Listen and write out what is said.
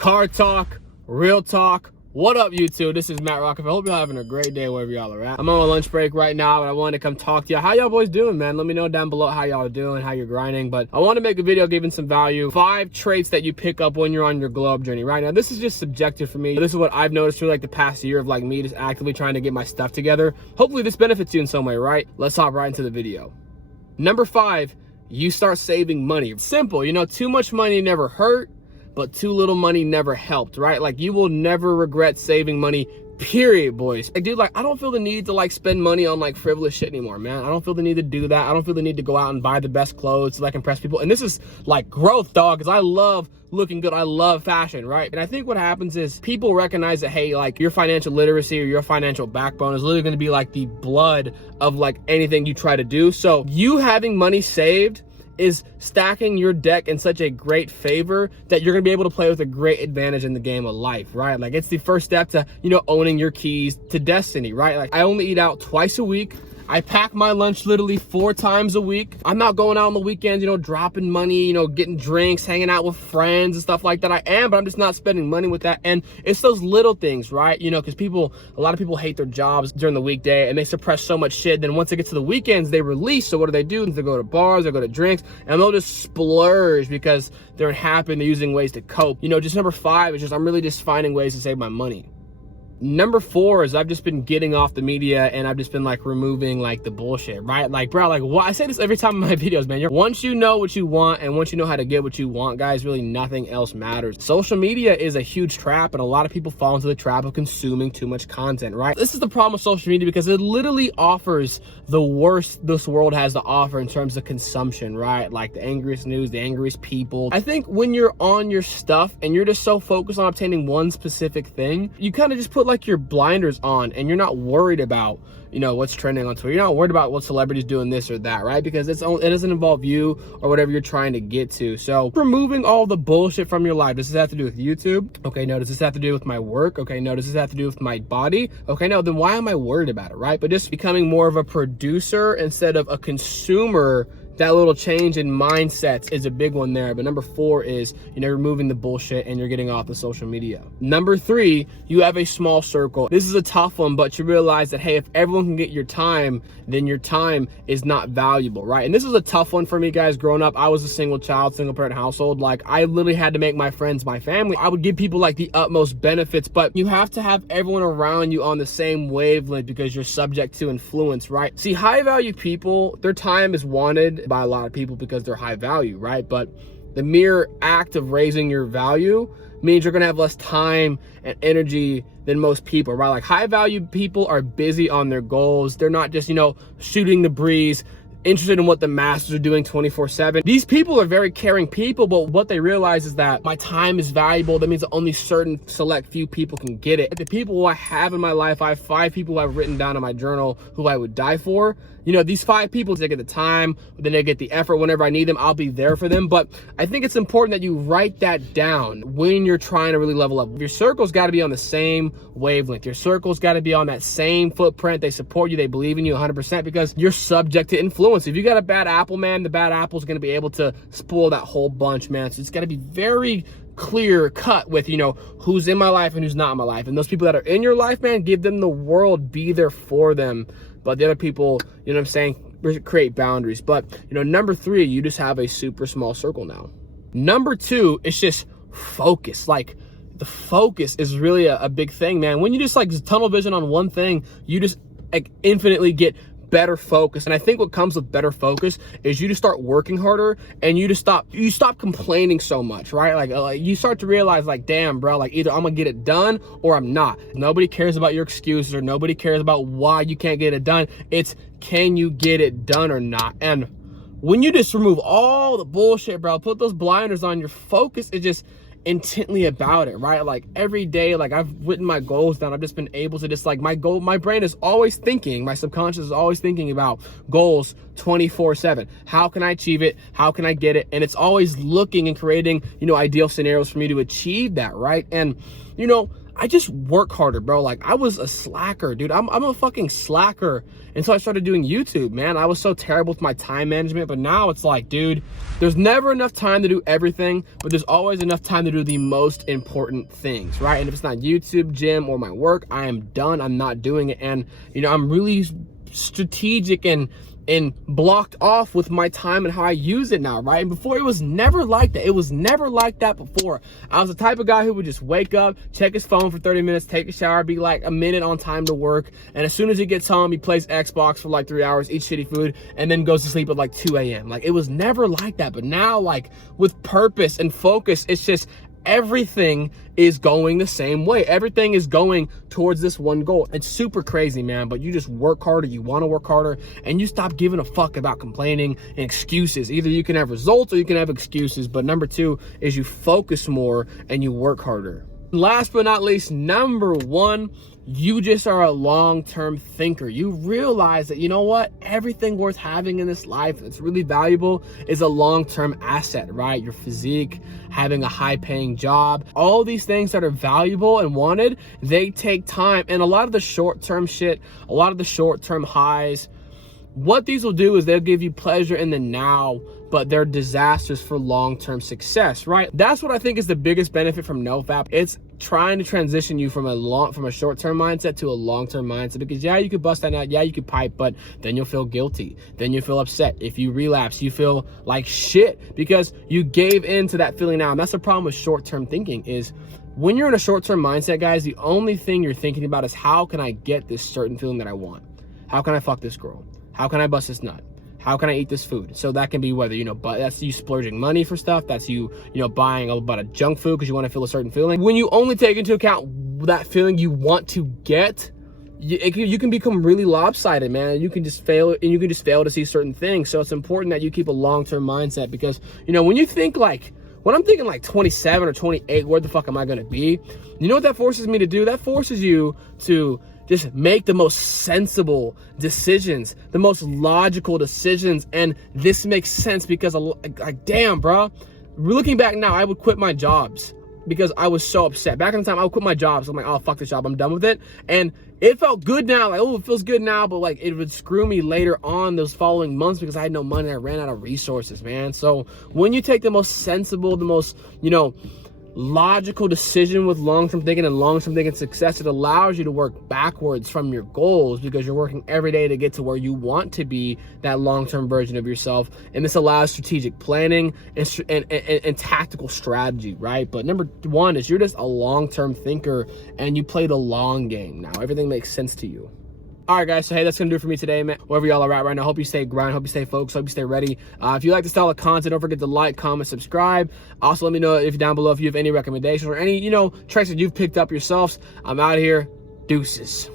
Car talk, real talk. What up, YouTube? This is Matt Rockefeller. I hope y'all having a great day wherever y'all are at. I'm on a lunch break right now, and I wanted to come talk to y'all. How y'all boys doing, man? Let me know down below how y'all are doing, how you're grinding. But I want to make a video giving some value. 5 traits that you pick up when you're on your glow up journey. Right now, this is just subjective for me. This is what I've noticed through like the past year of like me just actively trying to get my stuff together. Hopefully this benefits you in some way, right? Let's hop right into the video. Number 5, you start saving money. Simple, you know, too much money never hurt, but too little money never helped, right? Like, you will never regret saving money, period, boys. Like, dude, like, I don't feel the need to like spend money on like frivolous shit anymore, man. I don't feel the need to do that. I don't feel the need to go out and buy the best clothes to like impress people. And this is like growth, dog, because I love looking good. I love fashion, right? And I think what happens is people recognize that, hey, like your financial literacy or your financial backbone is literally going to be like the blood of like anything you try to do. So you having money saved is stacking your deck in such a great favor that you're gonna be able to play with a great advantage in the game of life, right? Like, it's the first step to, you know, owning your keys to destiny, right? Like, I only eat out twice a week. I pack my lunch literally 4 times a week. I'm not going out on the weekends, you know, dropping money, you know, getting drinks, hanging out with friends and stuff like that. I am, but I'm just not spending money with that. And it's those little things, right? You know, because a lot of people hate their jobs during the weekday and they suppress so much shit. Then once it gets to the weekends, they release. So what do? They go to bars, they go to drinks, and they'll just splurge because they're happy and they're using ways to cope. You know, just number 5 is just, I'm really just finding ways to save my money. Number 4 is I've just been getting off the media and I've just been like removing like the bullshit, right? Like, bro, like, what? I say this every time in my videos, man. Once you know what you want and once you know how to get what you want, guys, really nothing else matters. Social media is a huge trap, and a lot of people fall into the trap of consuming too much content, right? This is the problem with social media because it literally offers the worst this world has to offer in terms of consumption, right? Like the angriest news, the angriest people. I think when you're on your stuff and you're just so focused on obtaining one specific thing, you kind of just put like your blinders on and you're not worried about, you know, what's trending on Twitter. You're not worried about what celebrities doing this or that, right? Because it doesn't involve you or whatever you're trying to get to. So removing all the bullshit from your life. Does this have to do with YouTube? Okay, no. Does this have to do with my work? Okay, no. Does this have to do with my body? Okay, no. Then why am I worried about it, right? But just becoming more of a producer instead of a consumer. That little change in mindsets is a big one there. But number 4 is, you know, removing the bullshit and you're getting off the social media. Number 3, you have a small circle. This is a tough one, but you realize that, hey, if everyone can get your time, then your time is not valuable, right? And this is a tough one for me, guys. Growing up, I was a single child, single parent household. Like, I literally had to make my friends my family. I would give people like the utmost benefits, but you have to have everyone around you on the same wavelength because you're subject to influence, right? See, high value people, their time is wanted by a lot of people because they're high value, right? But the mere act of raising your value means you're gonna have less time and energy than most people, right? Like, high value people are busy on their goals. They're not just, you know, shooting the breeze, interested in what the masters are doing 24/7. These people are very caring people, but what they realize is that my time is valuable. That means that only certain select few people can get it. The people who I have in my life, I have 5 people who I've written down in my journal who I would die for. You know, these 5 people, they get the time, then they get the effort. Whenever I need them, I'll be there for them. But I think it's important that you write that down when you're trying to really level up. Your circle's got to be on the same wavelength. Your circle's got to be on that same footprint. They support you. They believe in you 100% because you're subject to influence. If you got a bad apple, man, the bad apple's going to be able to spoil that whole bunch, man. So it's got to be very clear cut with, you know, who's in my life and who's not in my life. And those people that are in your life, man, give them the world, be there for them. But the other people, you know what I'm saying, create boundaries. But, you know, number 3, you just have a super small circle now. Number 2, it's just focus. Like, the focus is really a big thing, man. When you just like tunnel vision on one thing, you just like infinitely get better focus. And I think what comes with better focus is you just start working harder and you stop complaining so much, right? Like you start to realize, like, damn, bro, like, either I'm gonna get it done or I'm not. Nobody cares about your excuses or nobody cares about why you can't get it done. It's, can you get it done or not? And when you just remove all the bullshit, bro, put those blinders on, your focus is just intently about it, right? Like, every day, like, I've written my goals down. I've just been able to just like, my brain is always thinking, my subconscious is always thinking about goals 24/7. How can I achieve it? How can I get it? And it's always looking and creating, you know, ideal scenarios for me to achieve that, right? And, you know, I just work harder, bro. Like, I was a slacker, dude. I'm a fucking slacker until I started doing YouTube, man. I was so terrible with my time management, but now it's like, dude, there's never enough time to do everything, but there's always enough time to do the most important things, right? And if it's not YouTube, gym, or my work, I am done. I'm not doing it. And, you know, I'm really strategic and blocked off with my time and how I use it now, right? And before, it was never like that. It was never like that before. I was the type of guy who would just wake up, check his phone for 30 minutes, take a shower, be like a minute on time to work, and as soon as he gets home, he plays Xbox for like 3 hours, eats shitty food, and then goes to sleep at like 2 a.m. Like, it was never like that. But now, like, with purpose and focus, it's just everything is going the same way. Everything is going towards this one goal. It's super crazy, man, but you just work harder. You want to work harder, and you stop giving a fuck about complaining and excuses. Either you can have results or you can have excuses, but number two is you focus more and you work harder. Last but not least, number one, you just are a long-term thinker. You realize that, you know what, everything worth having in this life that's really valuable is a long-term asset, right? Your physique, having a high-paying job, all these things that are valuable and wanted, they take time. And a lot of the short-term shit, a lot of the short-term highs, what these will do is they'll give you pleasure in the now, but they're disasters for long-term success, right? That's what I think is the biggest benefit from NoFap. It's trying to transition you from a short-term mindset to a long-term mindset, because yeah, you could bust that out, yeah, you could pipe, but then you'll feel guilty, then you'll feel upset. If you relapse, you feel like shit because you gave in to that feeling now. And that's the problem with short-term thinking is when you're in a short-term mindset, guys, the only thing you're thinking about is how can I get this certain feeling that I want? How can I fuck this girl? How can I bust this nut? How can I eat this food? So that can be whether, you know, but that's you splurging money for stuff. That's you know, buying a lot of junk food because you want to feel a certain feeling. When you only take into account that feeling you want to get, you can become really lopsided, man. You can just fail, and you can just fail to see certain things. So it's important that you keep a long-term mindset, because, you know, when you think like, when I'm thinking like 27 or 28, where the fuck am I going to be? You know what that forces me to do? That forces you to just make the most sensible decisions, the most logical decisions. And this makes sense because, like, damn, bro. Looking back now, I would quit my jobs because I was so upset. Back in the time, I would quit my jobs. I'm like, oh, fuck this job. I'm done with it. And it felt good now. Like, oh, it feels good now. But, like, it would screw me later on those following months because I had no money. I ran out of resources, man. So when you take the most sensible, the most, you know, logical decision with long-term thinking and long-term thinking success, it allows you to work backwards from your goals because you're working every day to get to where you want to be, that long-term version of yourself. And this allows strategic planning and tactical strategy, right? But number one is you're just a long-term thinker and you play the long game now. Everything makes sense to you. All right, guys, so hey, that's gonna do it for me today, man. Wherever y'all are at right now, hope you stay grind, hope you stay focused, hope you stay ready. If you like this style of content, don't forget to like, comment, subscribe. Also, let me know if down below if you have any recommendations or any, you know, tricks that you've picked up yourselves. I'm out of here. Deuces.